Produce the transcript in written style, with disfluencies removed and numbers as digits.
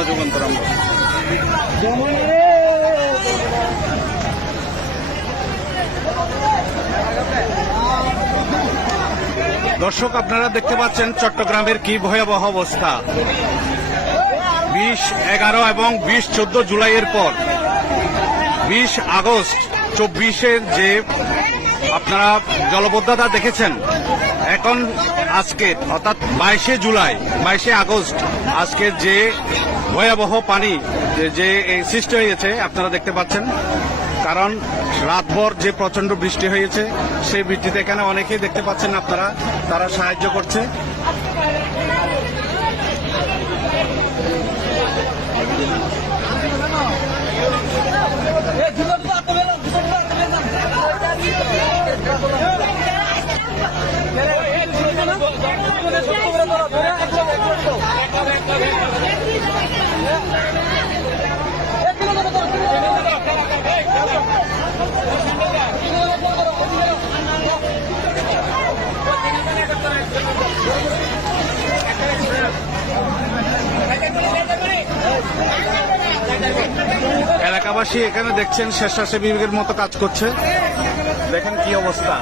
বন্যা যুগান্তর আমরা। দর্শক, আপনারা দেখতে পাচ্ছেন চট্টগ্রামের কি ভয়াবহ অবস্থা। 20, 11 এবং 20, 14 জুলাইয়ের পর 20 আগস্ট 24-এর যে আপনারা জলবদ্ধতা দেখেছেন, এখন আজকে অর্থাৎ 22শে জুলাই, 22শে আগস্ট আজকের যে ভয়াবহ পানি যে সৃষ্টি হয়েছে আপনারা দেখতে পাচ্ছেন। কারণ রাতভর যে প্রচন্ড বৃষ্টি হয়েছে, সেই বৃষ্টিতে এখানে অনেকেই দেখতে পাচ্ছেন আপনারা, তারা সাহায্য করছে। এলাকাবাসী এখানে দেখছেন স্বেচ্ছাসেবীদের মতো কাজ করছে। দেখেন কি অবস্থা।